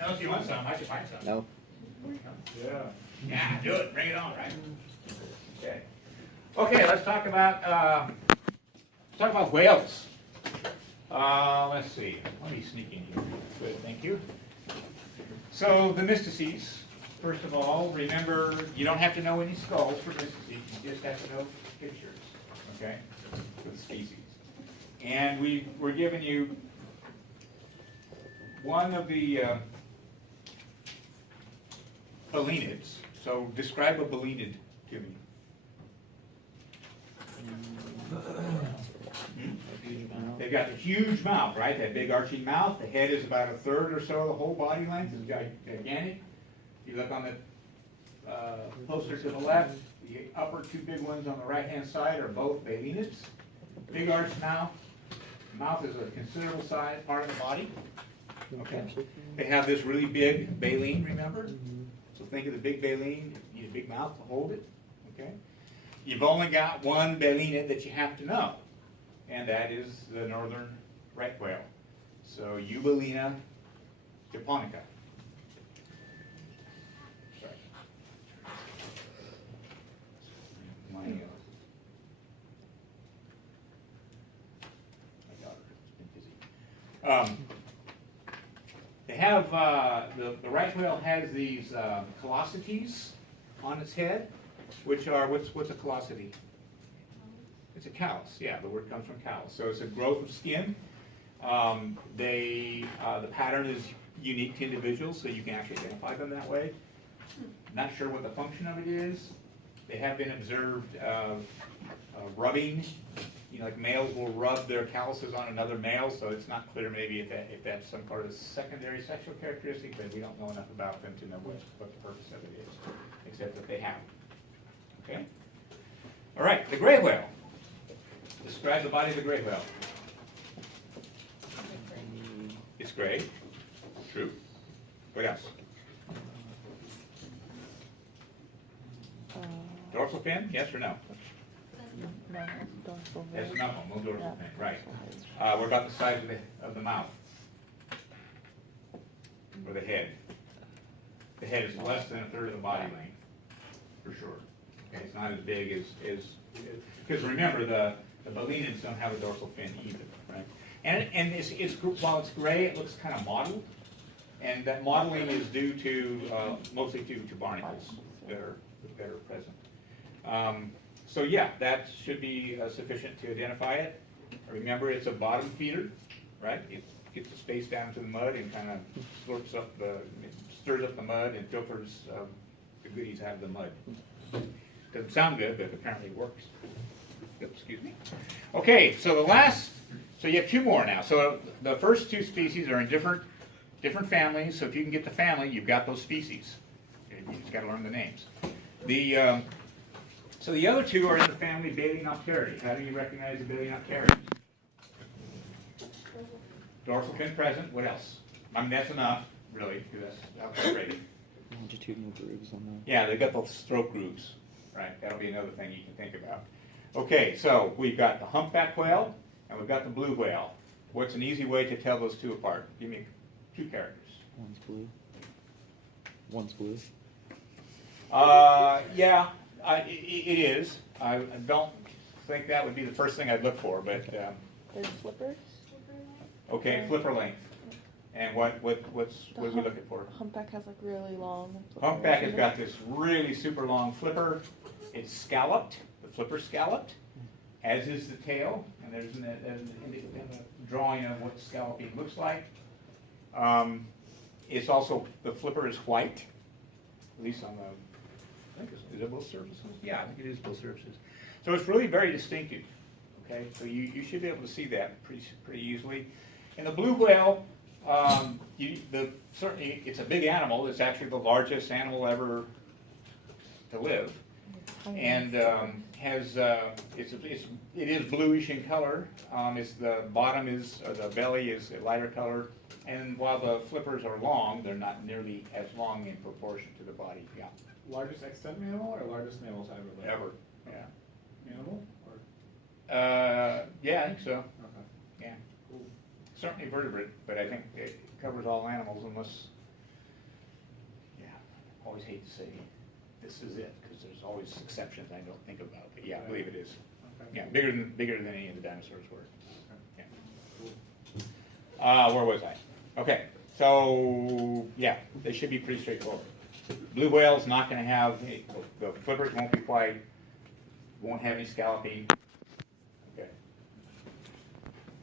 Unless you want some, I should find some. No. Yeah. Yeah, do it. Bring it on, right? Okay. Okay, let's talk about whales. Let's see. Let me sneak in here. Good, thank you. So the mystices, first of all, remember you don't have to know any skulls for mystices. You just have to know pictures, okay, for the species. And we're giving you one of the balenids. So describe a balenid to me. They've got a huge mouth, right? That big arching mouth. The head is about a third or so of the whole body length. It's gigantic. If you look on the poster to the left, the upper two big ones on the right-hand side are both balenids. Big arched mouth. Mouth is a considerable size part of the body. Okay. They have this really big baleen, remember? So think of the big baleen. You need a big mouth to hold it. Okay. You've only got one balenid that you have to know, and that is the northern right whale. So Eubelina japonica. Sorry. My daughter has been busy. They have, the right whale has these callosities on its head, which are, what's a callosity? It's a callus, yeah, the word comes from callus. So it's a growth of skin. The pattern is unique to individuals, so you can actually identify them that way. Not sure what the function of it is. They have been observed rubbing. You know, like males will rub their calluses on another male, so it's not clear maybe if that's some part of secondary sexual characteristic, but we don't know enough about them to know what the purpose of it is, except that they have. Okay? All right, the gray whale. Describe the body of the gray whale. It's gray. True. What else? Dorsal fin, yes or no? No, dorsal Yes, fin. no dorsal Yeah. fin, right. What about the size of the mouth? Or the head? The head is less than a third of the body length, for sure. Okay, it's not as big as because remember the balenids don't have a dorsal fin either, right? And it's while it's gray, it looks kind of mottled, and that mottling is due to mostly due to barnacles that are present. So yeah, that should be sufficient to identify it. Remember, it's a bottom feeder, right? It gets the space down to the mud and kind of slurps up stirs up the mud and filters the goodies out of the mud. Doesn't sound good, but apparently it works. Oops, excuse me. Okay, so so you have two more now. So the first two species are in different families. So if you can get the family, you've got those species. You just got to learn the names. So the other two are in the family Balaenopteri. How do you recognize the Balaenopteri? Dorsal fin present. What else? I mean, that's enough, really, because that's outrated. Longitudinal grooves on that. Yeah, they've got those stroke grooves. Right, that'll be another thing you can think about. Okay, so we've got the humpback whale and we've got the blue whale. What's an easy way to tell those two apart? Give me two characters. One's blue. One's blue. Yeah, it is. I don't think that would be the first thing I'd look for, but There's flippers. okay, flipper length. And what are we looking for? Humpback has like really long flippers. Humpback has got this really super long flipper. It's scalloped. The flipper's scalloped, as is the tail. And there's in the drawing of what scalloping looks like. It's also, the flipper is white, at least on the, I think is it both surfaces? Yeah, I think it is both surfaces. So it's really very distinctive. Okay, so you should be able to see that pretty easily. And the blue whale, certainly it's a big animal. It's actually the largest animal ever to live, and it is bluish in color. It's the bottom is, or the belly is a lighter color, and while the flippers are long, they're not nearly as long in proportion to the body. Yeah. Largest extant mammal or largest mammals ever? Ever. Yeah. Mammal? Or? Yeah, I think so. Okay. Yeah. Cool. Certainly vertebrate, but I think it covers all animals unless always hate to say this is it, because there's always exceptions I don't think about, but yeah, I believe it is. Okay. Yeah, bigger than any of the dinosaurs were. Where was I? Okay, so, yeah, they should be pretty straightforward. Blue whale's not gonna have, the flippers won't be white, won't have any scalloping,